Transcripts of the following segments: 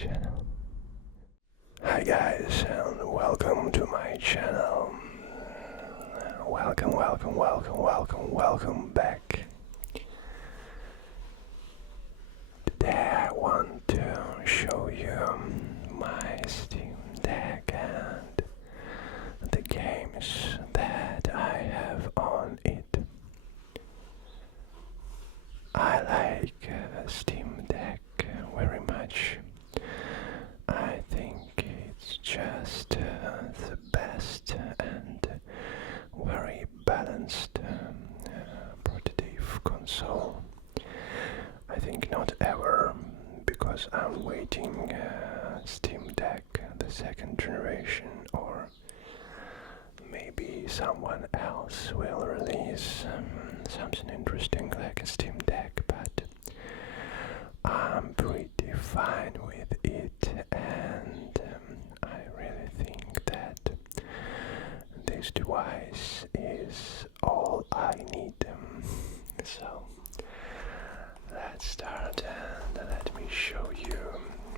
channel. Hi guys, and welcome to my channel. Welcome back. Today I want to show you my Steam Deck and the games that I have on it. I like Steam Deck very much. I think it's just the best and very balanced portative console. I think not ever, because I'm waiting Steam Deck, the second generation, or maybe someone else will release something interesting like a Steam Deck, but I'm pretty fine with it, and I really think that this device is all I need. So let's start and let me show you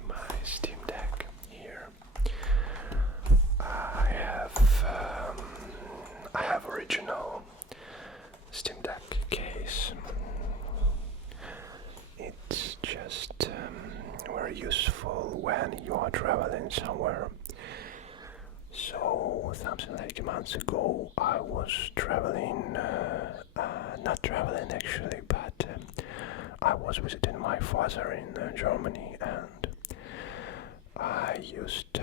my Steam Deck here. I have original Steam Deck case. It's just very useful when you are traveling somewhere. So something like a month ago I was traveling, not traveling actually, but I was visiting my father in Germany, and I used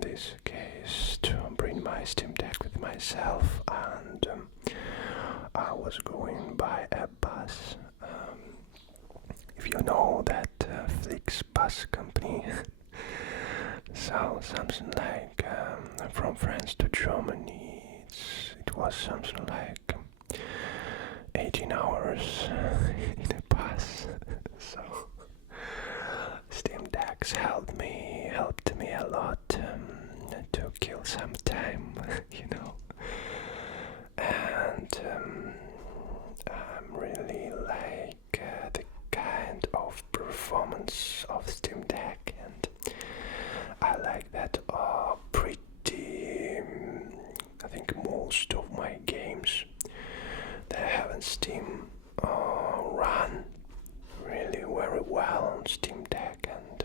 this case to bring my Steam Deck with myself, and I was going by a bus. If you know that Flix bus company, so something like from France to Germany, it was something like 18 hours in a bus. So Steam Decks helped me a lot to kill some time, you know. And I'm really like the kind of performance of Steam Deck, and I like that pretty. I think most of my games that I have on Steam run really very well on Steam Deck and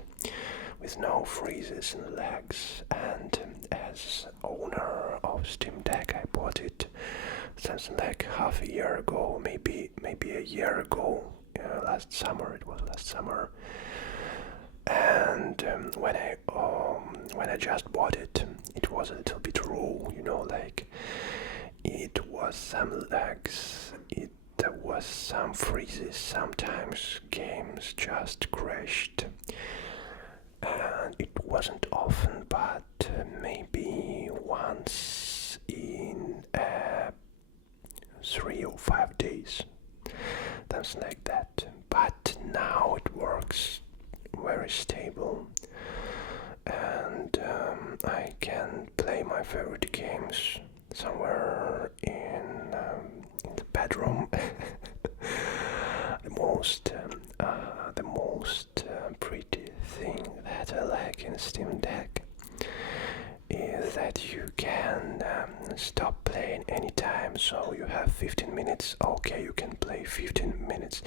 with no freezes and lags. And as owner of Steam Deck, I bought it something like half a year ago, maybe a year ago. Last summer, it was last summer. And when I just bought it, it was a little bit raw, you know, like it was some lags, there was some freezes, sometimes games just crashed, and it wasn't often, but maybe once in 3 or 5 days, something like that. But now it works very stable, and I can play my favorite games somewhere in the bedroom. the most pretty thing that I like in Steam Deck is that you can stop playing anytime. So you have 15 minutes, okay, you can play 15 minutes.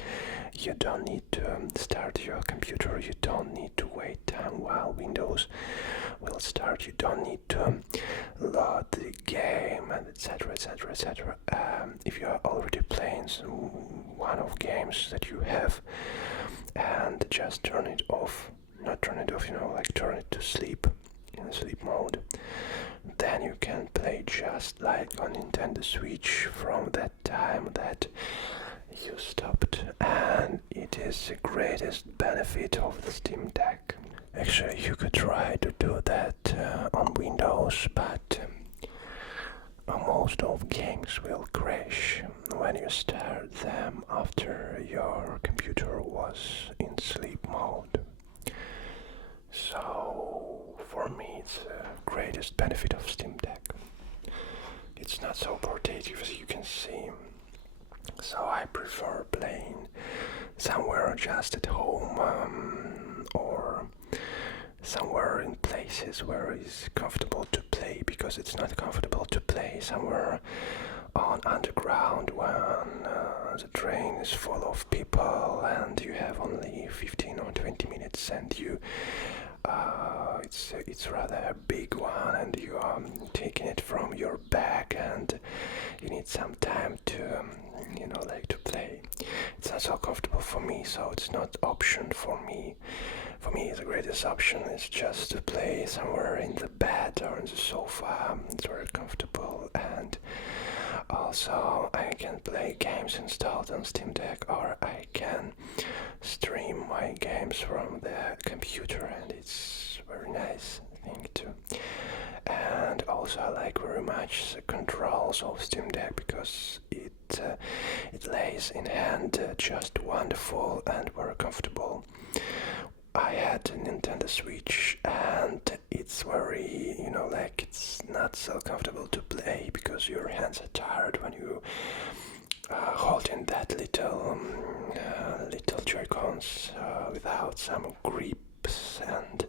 You don't need to start your computer, you don't need to wait while Windows will start, you don't need to load the game, and etc. If you are already playing one of games that you have, and just turn it off, not turn it off, you know, like turn it to sleep, in sleep mode, then you can play just like on Nintendo Switch from that time that you stopped, and it is the greatest benefit of the Steam Deck. Actually, you could try to do that on Windows, but most of games will crash when you start them after your computer was in sleep mode. So for me, it's the greatest benefit of Steam Deck. It's not so portative as you can see, so I prefer playing somewhere just at home, or somewhere in places where it's comfortable to play, because it's not comfortable to play somewhere on underground when the train is full of people and you have only 15 or 20 minutes, and it's rather a big one, and you are taking it from your bag, and you need some time to like to play. It's not so comfortable for me, so it's not option for me. For me, the greatest option is just to play somewhere in the bed or in the sofa. It's very comfortable, and also I can play games installed on Steam Deck, or I can stream my games from the computer, and it's very nice thing too. And also I like very much the controls of Steam Deck, because it lays in hand just wonderful and very comfortable. I had a Nintendo Switch, and it's very, like it's not so comfortable to play because your hands are tired when you holding that little Joy-Cons without some grips. And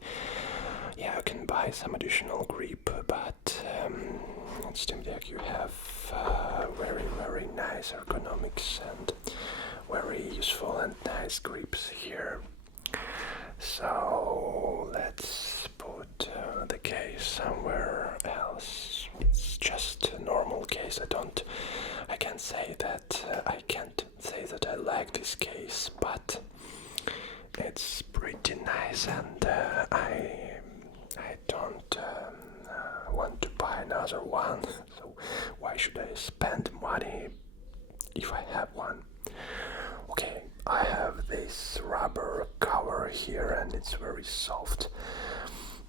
yeah, you can buy some additional grip, but on Steam Deck you have very nice ergonomics and very useful and nice grips here. So let's put the case somewhere else. It's just a normal case. I can't say that I like this case, but it's pretty nice, and I don't want to buy another one. So why should I spend money if I have one? Okay, I have this rubber cover here, and it's very soft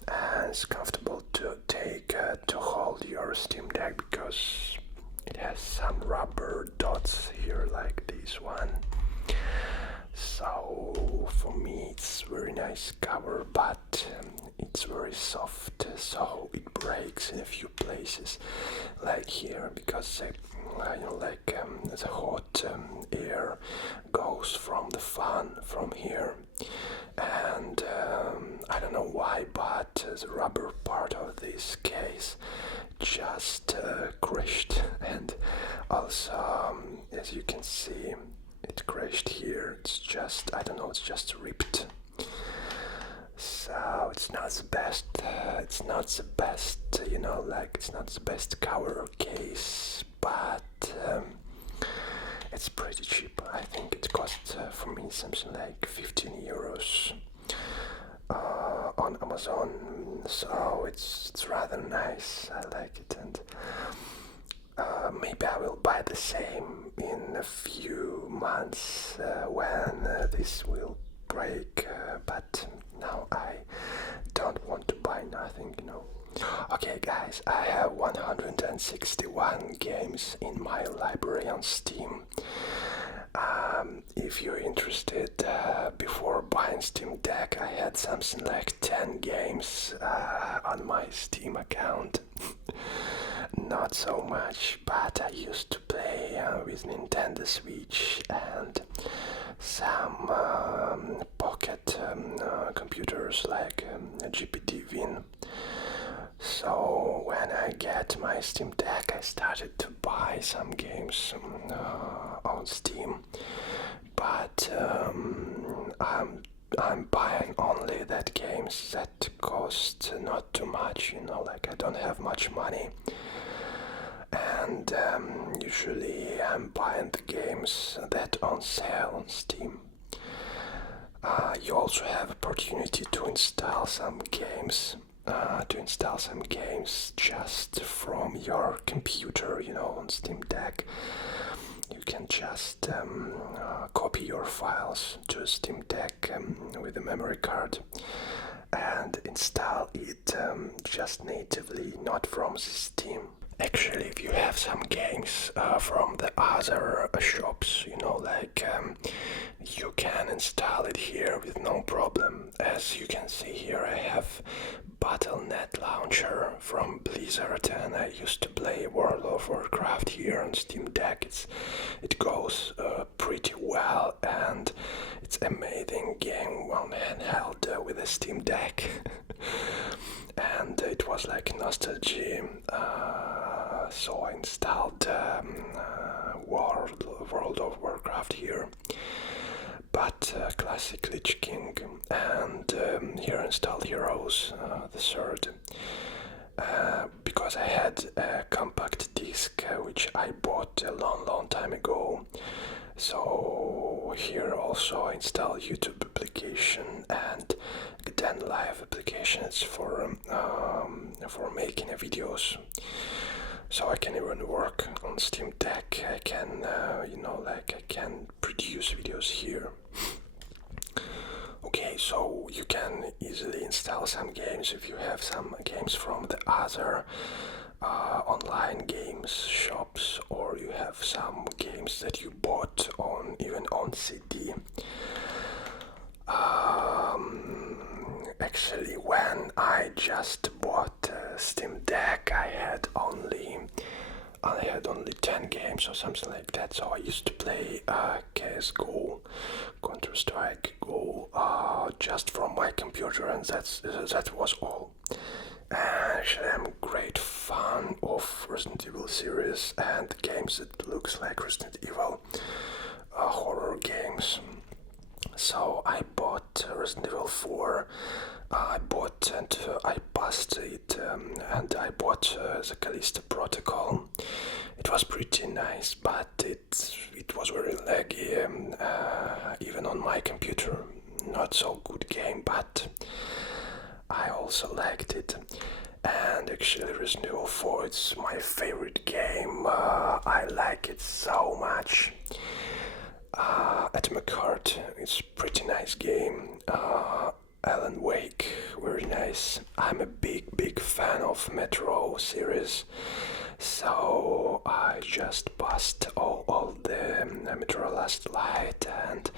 and it's comfortable to take to hold your Steam Deck, because it has some rubber dots here like this one. So for me it's very nice cover, but it's very soft, so it breaks in a few places, like here, because the hot air goes from the fan from here, and I don't know why, but the rubber part of this case just crashed, and also as you can see, it crashed here. It's just, I don't know, it's just ripped. So it's not the best, it's not the best cover case, but it's pretty cheap. I think it cost for me something like 15 euros on Amazon, so it's rather nice. I like it, and maybe I will buy the same in a few months when this will break, but now I don't want to buy nothing. Okay guys, I have 161 games in my library on Steam. If you're interested, before buying Steam Deck I had something like 10 games on my Steam account. Not so much, but I used to play with Nintendo Switch and some pocket computers like GPT Win. So when I get my Steam Deck, I started to buy some games on Steam, but I'm buying only that games that cost not too much, like I don't have much money, and usually I'm buying the games that on sale on Steam. You also have opportunity to install some games. Just from your computer, on Steam Deck. You can just copy your files to Steam Deck with a memory card and install it just natively, not from the Steam. Actually, if you have some games from the other shops, you can install it here with no problem. As you can see here, I have Battle.net launcher from Blizzard, and I used to play World of Warcraft here on Steam Deck. It goes pretty well, and it's amazing game on handheld with a Steam Deck. and it was like nostalgia. So I installed World of Warcraft here, but classic Lich King, and here installed Heroes, the third. Because I had a compact disc which I bought a long time ago. So here also I install YouTube application and then live applications for making videos. So I can even work on Steam Deck. I can, I can produce videos here. Okay, so you can easily install some games if you have some games from the other online games shops, or you have some games that you bought even on CD. Actually, when I just bought Steam Deck, I had only 10 games or something like that, so I used to play CSGO, Counter-Strike Go, just from my computer, and that was all. Actually, I'm a great fan of Resident Evil series and games that looks like Resident Evil, horror games. So I bought Resident Evil 4, I bought and I passed it, and I bought the Callisto Protocol. It was pretty nice, but it was very laggy, even on my computer. Not so good game, but I also liked it. And actually Resident Evil 4 is my favorite game. I like it so much. Atomic Heart is pretty nice game. Alan Wake, very nice. I'm a big fan of Metro series, so I just passed all the Metro Last Light and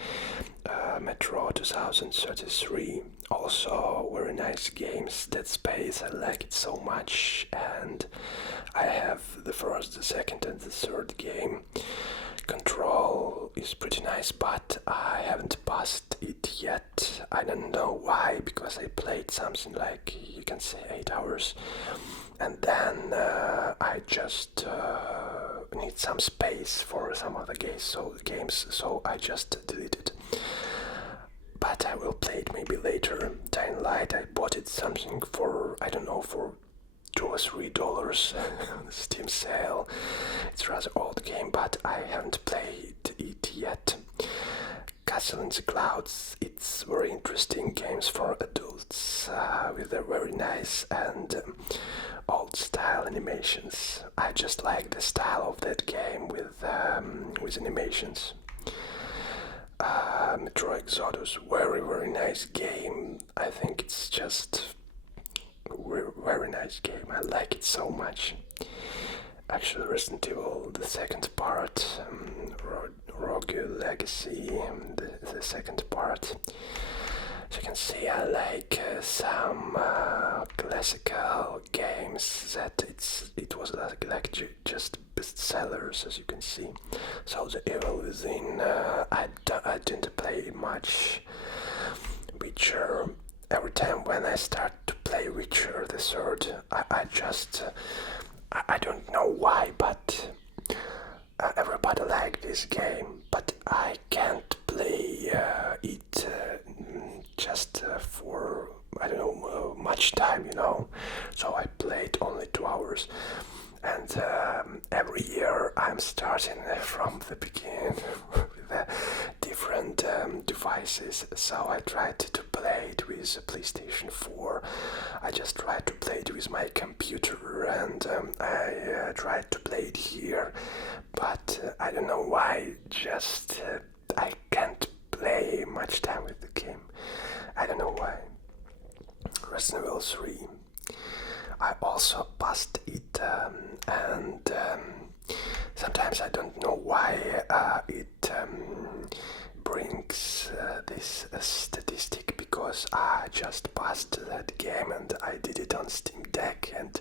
Metro 2033. Also very nice games. Dead Space, I like it so much, and I have the first, the second and the third game. Control is pretty nice, but I haven't passed it yet. I don't know why, because I played something like, you can say, 8 hours, and then I just need some space for some other games, so I just deleted. But I will play it maybe later. Dying Light, I bought it something for, I don't know, for $2 or $3 on the Steam sale. It's a rather old game, but I haven't played it yet. Castle in the Clouds, it's very interesting games for adults with their very nice and old style animations. I just like the style of that game with animations. Metro Exodus, very nice game. I think it's just very nice game. I like it so much. Actually, Resident Evil, the second part, Rogue Legacy, the second part. As you can see, I like some classical games that it was like just bestsellers, as you can see. So the Evil Within, I didn't play much. Witcher. Every time when I start to play Witcher the third, I don't know why, but everybody liked this game, but I can't play it just for, I don't know, much time, so I played only 2 hours, and every year I'm starting from the beginning with different devices. So I tried to play it with a PlayStation 4, I just tried to play it with my computer, and I tried to play it here, but I don't know why, just I can't play much time with the game. I don't know why. Resident Evil 3, I also passed it, and sometimes I don't know why it brings this statistic, because I just passed that game and I did it on Steam Deck, and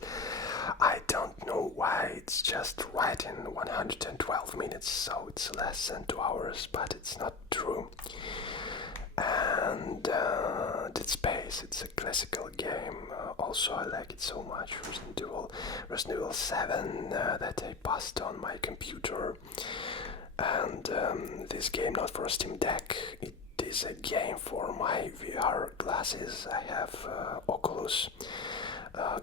I don't know why it's just right in 112 minutes, so it's less than 2 hours, but it's not true. And the Dead Space. It's a classical game. Also, I like it so much. Resident Evil 7 that I passed on my computer. And this game not for Steam Deck. It is a game for my VR glasses. I have Oculus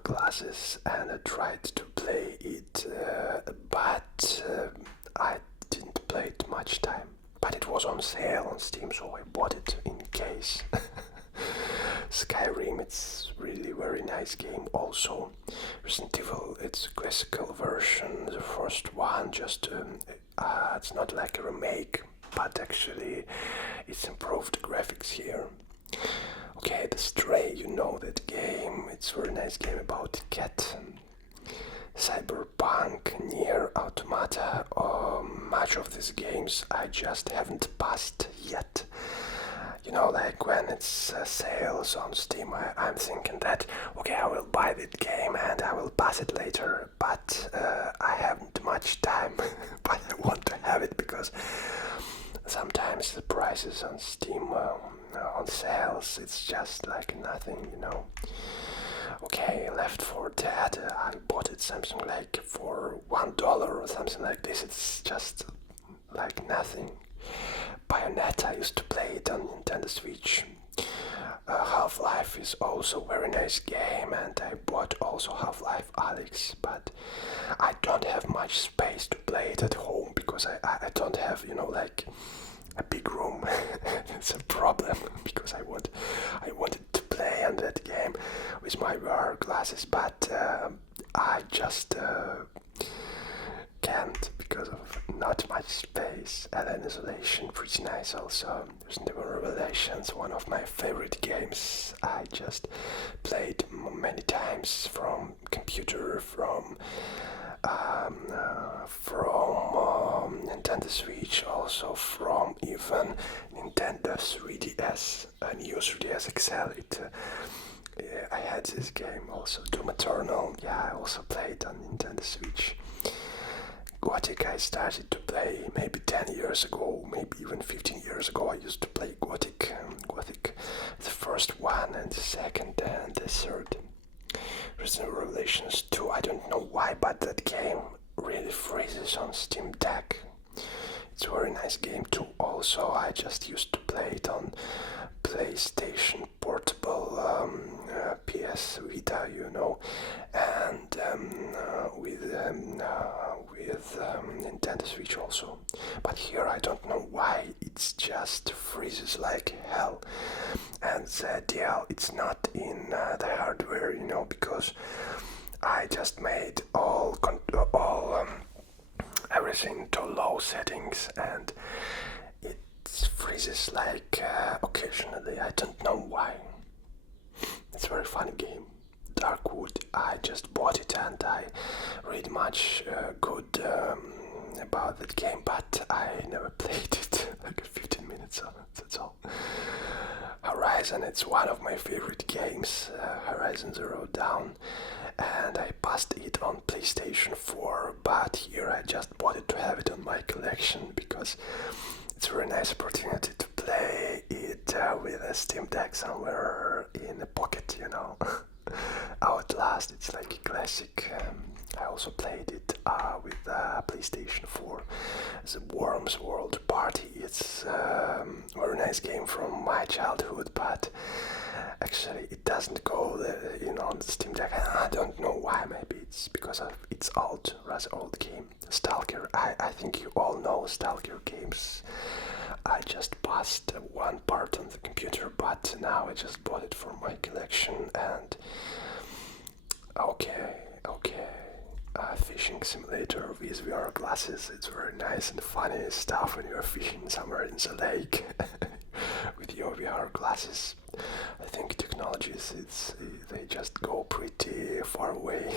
glasses, and I tried to play it, but I didn't play it much time. But it was on sale on Steam, so I bought it in case. Skyrim, it's really very nice game. Also, Resident Evil, it's a classical version, the first one. Just it's not like a remake, but actually it's improved graphics here. Okay, The Stray, you know that game. It's a very nice game about a cat. Cyberpunk, Nier Automata, much of these games I just haven't passed yet. You know, like when it's sales on Steam, I'm thinking that, okay, I will buy that game and I will pass it later, but I haven't much time, but I want to have it because sometimes the prices on Steam on sales, it's just like nothing, you know. Okay, Left 4 Dead, I bought it something like for $1 or something like this. It's just like nothing. Bayonetta, I used to play it on Nintendo Switch. Half-Life is also a very nice game, and I bought also Half-Life Alyx, but I don't have much space to play it at home because I don't have, you know, like a big room. It's a problem because I wanted to play on that game with my VR glasses, but I just can't because of not much space. Alien Isolation, pretty nice also. There's Never Revelations, one of my favorite games. I just played many times from computer, from Nintendo Switch, also from even Nintendo 3DS, new 3DS XL. I had this game also. Doom Eternal, yeah, I also played on Nintendo Switch. Gothic I started to play maybe 10 years ago, maybe even 15 years ago. I used to play Gothic, the first one and the second and the third. Resident Revelations 2, I don't know why, but that game really freezes on Steam Deck. It's a very nice game too. Also, I just used to play it on PlayStation Portable, PS Vita, you know, and with Nintendo Switch also. But here I don't know why, it's just freezes like hell. And the DL, it's not in the hardware, you know, because I just made all everything to low settings, and it freezes like occasionally. I don't know why. It's a very funny game. Darkwood, I just bought it and I read much good about that game, but I never played it. Like 15 minutes on it, that's all. Horizon, it's one of my favorite games, Horizon Zero Dawn, and I passed it on PlayStation 4, but here I just bought it to have it on my collection because it's a very nice opportunity to play it with a Steam Deck somewhere in a pocket, you know. Outlast, it's like a classic. I also played it with PlayStation 4. The Worms World Party, it's a very nice game from my childhood, but actually it doesn't go you know, on the Steam Deck. I don't know why, maybe it's because of it's old, rather old game. Stalker, I think you all know Stalker games. I just passed one part on the computer, but now I just bought it for my collection. And okay, fishing simulator with VR glasses. It's very nice and funny stuff when you're fishing somewhere in the lake with your VR glasses. I think technologies, they just go pretty far away.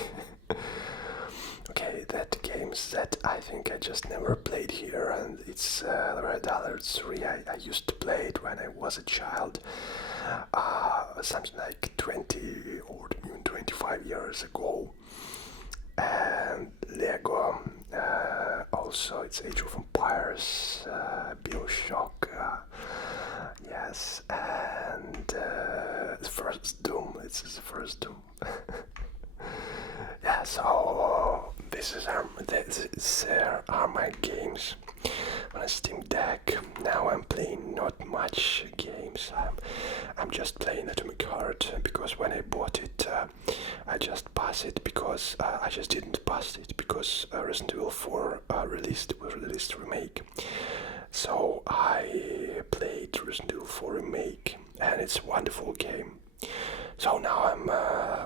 Okay, that games that I think I just never played here, and it's Red Alert 3. I used to play it when I was a child, something like 20 or even 25 years ago. And Lego, also it's Age of Empires, BioShock, yes, and first Doom. It's his first Doom. Yeah, so these are my games on a Steam Deck. Now I'm playing not much games. I'm just playing Atomic Heart because when I bought it, I just passed it because I just didn't pass it because Resident Evil 4 was released remake. So I played Resident Evil 4 remake, and it's a wonderful game. So now I'm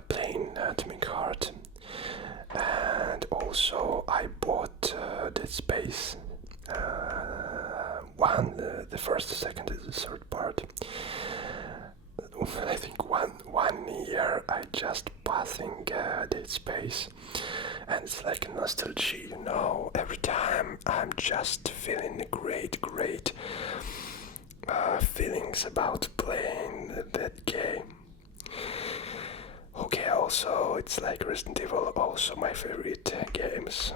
playing Atomic Heart, and also I bought Dead Space 1, the first, the second, and the third part. I think one year I just passing Dead Space, and it's like a nostalgia, you know. Every time I'm just feeling great feelings about playing that game. Okay, also it's like Resident Evil, also my favorite games.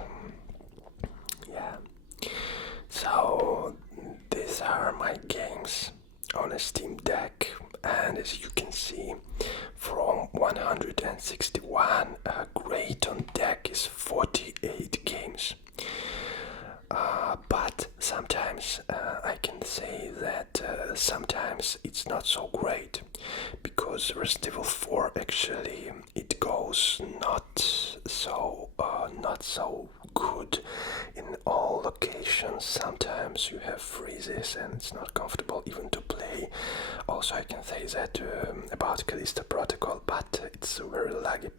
Yeah. So these are my games on a Steam Deck, and as you can see, from 161, great on deck is 48 games. But sometimes I can say that sometimes it's not so great, because Resident Evil 4 actually it goes not so good in all locations. Sometimes you have freezes and it's not comfortable even to play. Also, I can say that about Callisto Protocol, but it's a very laggy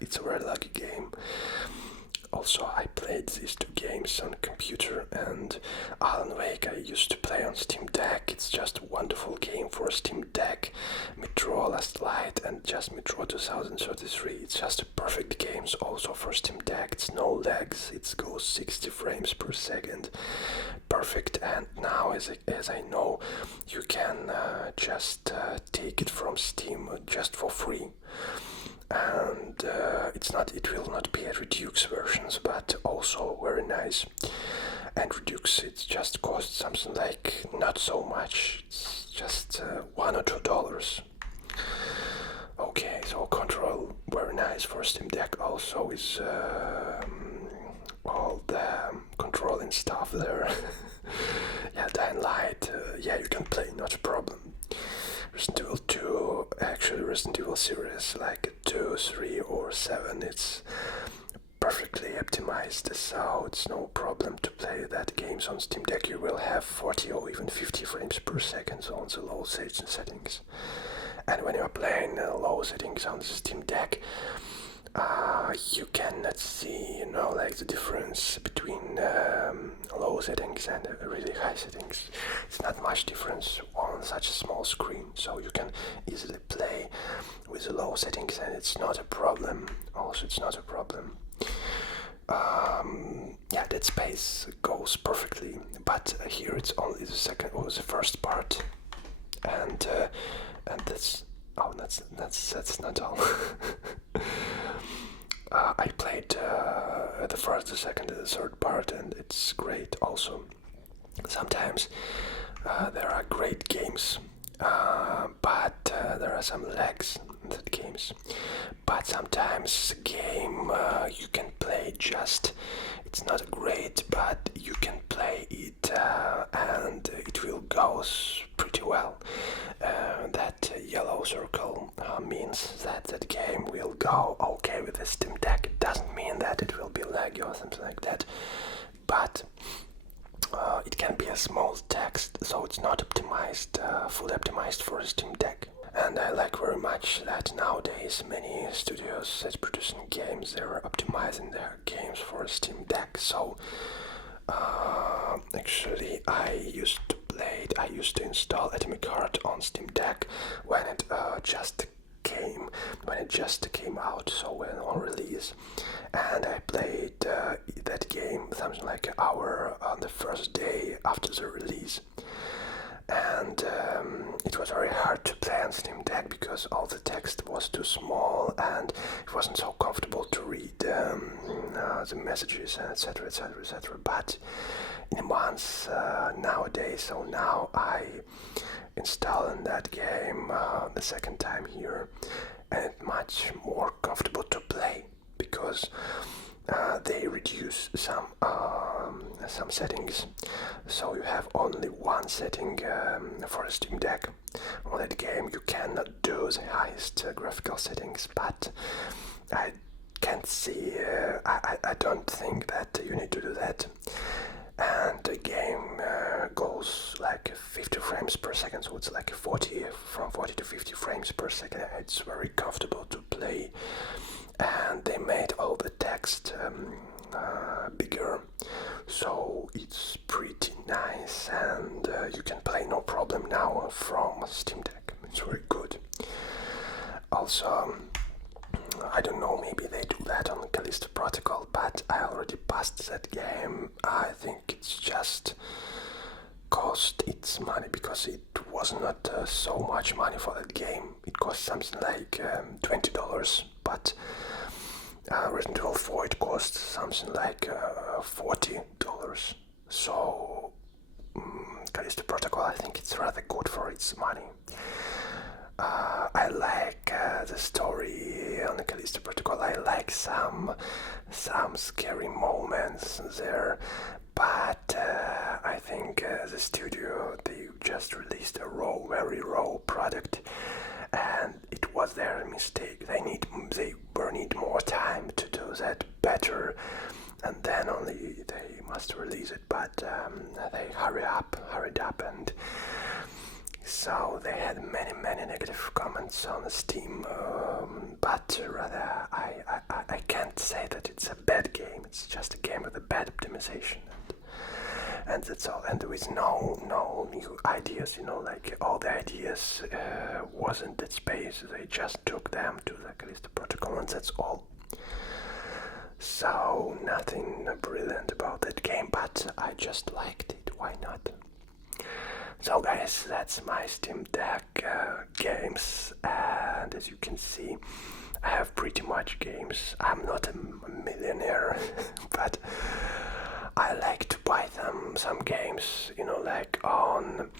it's a very laggy game. Also, I played these two games on computer, and Alan Wake I used to play on Steam Deck. It's just a wonderful game for Steam Deck. Metro Last Light and just Metro 2033. It's just a perfect games also for Steam Deck. It's no lags. It goes 60 frames per second. Perfect. And now, as I know, you can just take it from Steam just for free. And it will not be a Redux versions, but also very nice. And Redux, it just costs something like not so much. It's just $1 or $2. Okay, so Control, very nice for Steam Deck. Also is all the controlling stuff there. Yeah, Dying Light, yeah, you can play, not a problem. Resident Evil 2, actually Resident Evil series, like 2, 3 or 7, it's perfectly optimized, so it's no problem to play that games on Steam Deck. You will have 40 or even 50 frames per second on the low settings. And when you're playing low settings on the Steam Deck, you cannot see, you know, like the difference between low settings and really high settings. It's not much difference on such a small screen, so you can easily play with the low settings, and it's not a problem. Also, it's not a problem. Yeah, Dead Space goes perfectly, but here it's only the second or the first part, and that's not all. I played the first, the second, and the third part, and it's great also. Sometimes there are great games, but there are some lags in the games. But sometimes a game you can play just, it's not great, but you can play it and it will go pretty well. That yellow circle means that that game will go okay with the Steam Deck. It doesn't mean that it will be laggy or something like that, but it can be a small text, so it's not optimized, fully optimized for a Steam Deck. And I like very much that nowadays many studios that's producing games, they're optimizing their games for a Steam Deck. So actually I used to install Atomic Heart on Steam Deck when it just came out, so when on release, and I played that game something like an hour on the first day after the release. And it was very hard to play on Steam Deck because all the text was too small and it wasn't so comfortable to read the messages and etc. etc. etc. But in months nowadays, so now I install in that game the second time here, and much more comfortable to play because they reduce some settings, so you have only one setting for a Steam Deck. On that game you cannot do the highest graphical settings, but I can't see, I don't think that you need to do that. And the game goes like 50 frames per second, so it's like from 40 to 50 frames per second. It's very comfortable to play, and they made all the text bigger, so it's pretty nice, and you can play no problem now from Steam Deck. It's very good. Also, I don't know, maybe they do that on Callisto Protocol, but I already passed that game. I think it's just cost its money, because it was not so much money for that game. It cost something like $20, but Resident Evil 4 it cost something like $40. So Callisto Protocol, I think it's rather good for its money. I like the story on the Callisto Protocol. I like some scary moments there, but I think the studio, they just released a very raw product, and it was their mistake. They need more time to do that better, and then only they must release it. But they hurried up, and so they had many negative comments on Steam, but rather I can't say that it's a bad game. It's just a game with a bad optimization, and that's all. And there is no new ideas, like all the ideas wasn't that space. They just took them to the Callisto Protocol, and that's all. So nothing brilliant about that game, but I just liked it. Why not? So guys, that's my Steam Deck games, and as you can see, I have pretty much games. I'm not a millionaire, but I like to buy some games, like on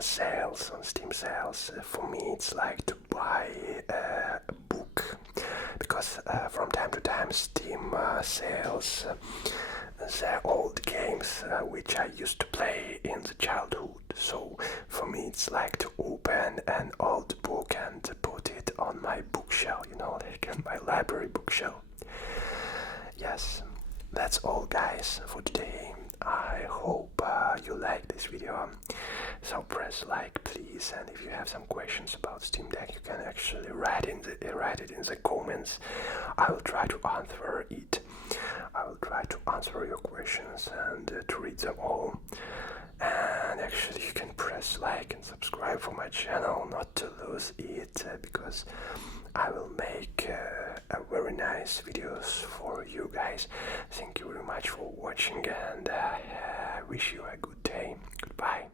sales, on Steam sales. For me, it's like to buy a book, because from time to time Steam sales the old games which I used to play in the childhood. So for me it's like to open an old book and put it on my bookshelf, like my library bookshelf. Yes, that's all guys for today. I hope you liked this video. So press like please, and if you have some questions about Steam Deck, you can actually write it in the comments. I will try to answer it. I will try to answer your questions and to read them all. And actually you can press like and subscribe for my channel not to lose it, because I will make a very nice videos for you guys. Thank you very much for watching, and I wish you a good day. Goodbye.